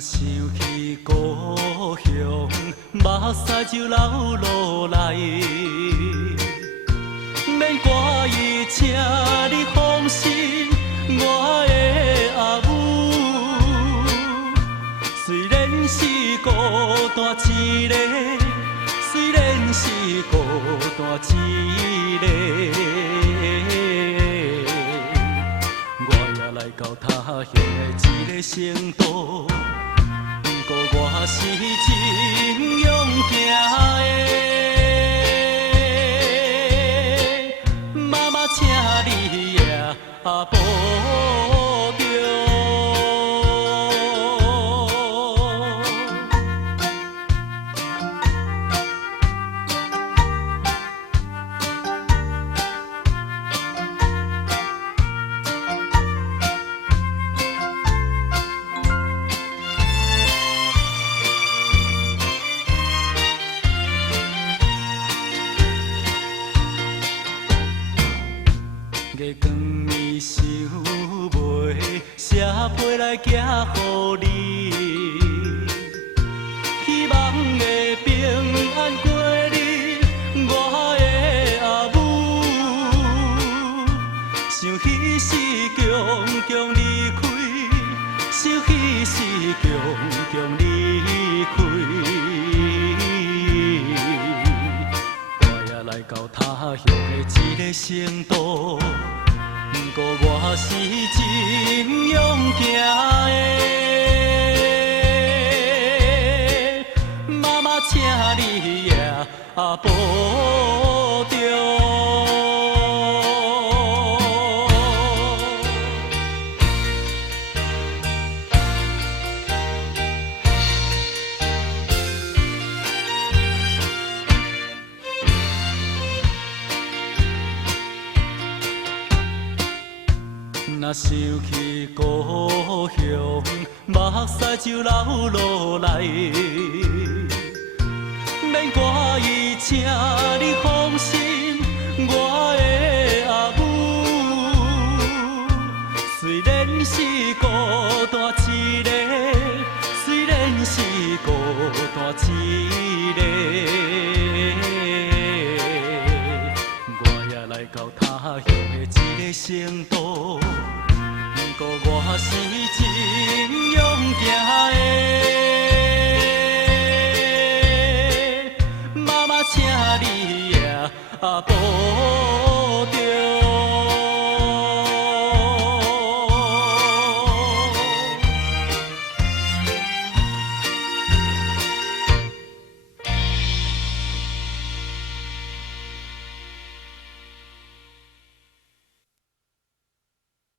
想起故乡，目屎就流落来。免歌伊，请你放心，我的阿母。虽然是孤单一个，虽然是孤单一个，我也来到他乡的一个城都。 不过我是真勇行的，妈妈，请你也保重。月光伊想袂写批来寄予你，希望会平安过日。我的阿母，想彼时强强离开，想彼时强强离开。我也来到他乡的一个城都。 不过我是真勇行的，妈妈，请你也保重。若想起故乡，目屎就流落来。免歌伊，请你放心。